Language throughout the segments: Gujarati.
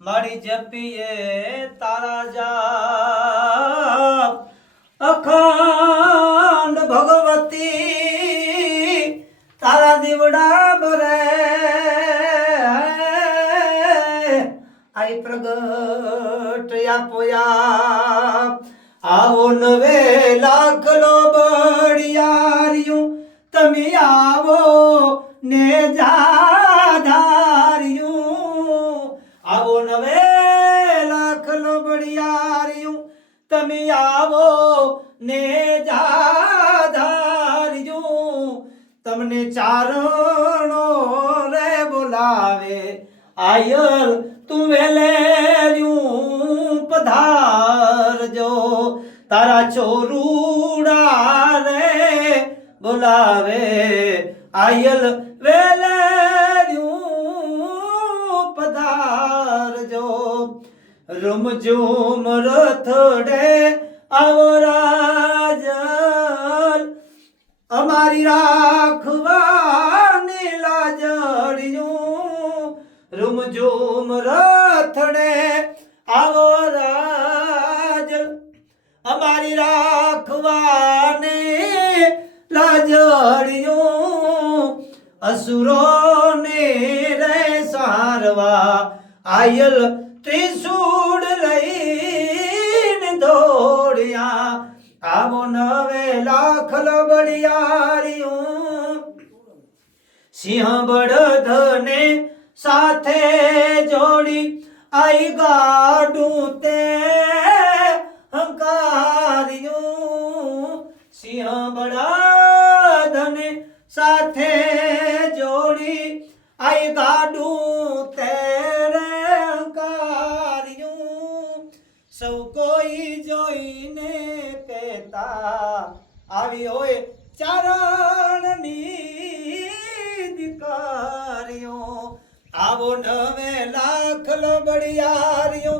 મારી જપીએ તારા જાપ. અખંડ ભગવતી તારા દીવડા ભરે. આઈ પ્રગટ આપોયા. આવો નવે લાખલો બળિયાર્યું. તમે આવો ને જાધાર્યું તમે આવો, ને જાધારજો. તમને ચારણો રે બોલાવે. આયર તું વેલેર્યું પધારજો તારા ચોરૂડા રે બોલાવે. આયલ વેલેર્યું રૂમઝૂમ મરથડે આવો રાજલ. અમારી રાખવાની લાજડિયું રમજો મરથડે આવો રાજ અમારી રાખવાને લાજડિયું અસુરોને રે સારવા. આયલ ત્રિશૂળ લઈને દોડ્યા. આવો નવે લાખ લબડિયારિયું સિંહ બળદને સાથે જોડી આઈ ગાડું તે હંકાર્યું સિંહ બળદને સાથે જોડી આઈ ગાડું સૌ કોઈ જોઈને કહેતા, આવી હોય ચારણની દીકરીઓ. આવો નવે લાખ બળિયારીઓ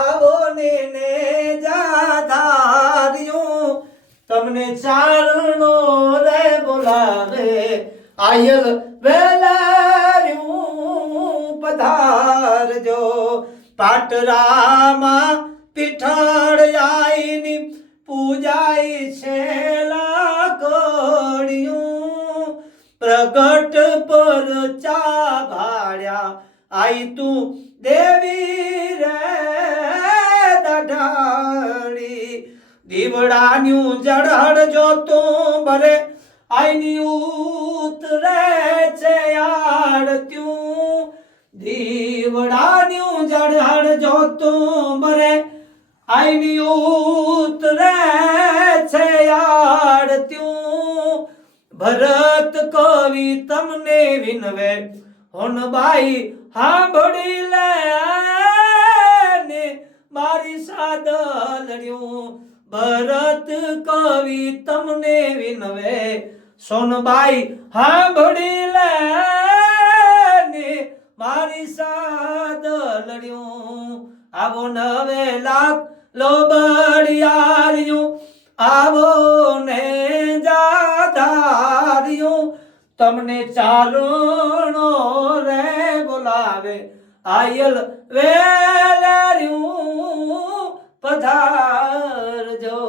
આવો ને ને જાધારીઓ. તમને ચારણો રે બોલાવે, આયલ વેલાર્યું પધારજો. પાટરામાં પીઠળ આઈની પૂજાઈ છે લાકડિયું પ્રગટ પર ચા ભાડ્યા આઈ તું દેવી રે દઢાળી દીવડાન્યું જડહડ જોતું બરે આઈની ઉતરે છે આડત્યું. દીવડાન્યું બરે આઈની ઉતરે છે આડત્યું ભરત કવિ તમને વિનવે. હોનબાઈ સાંભળી લે ને. મારી સાદલડ્યું ભરત કવિ તમને વિનવે. સોનબાઈ સાંભળી લે ને. મારી સાદલડ્યું આવો નવે લાખ લોબડિયાર્યું આવો ને જાધાર્યું. તમને ચારણો રે બોલાવે આયલ વેલાર્યું પધારજો.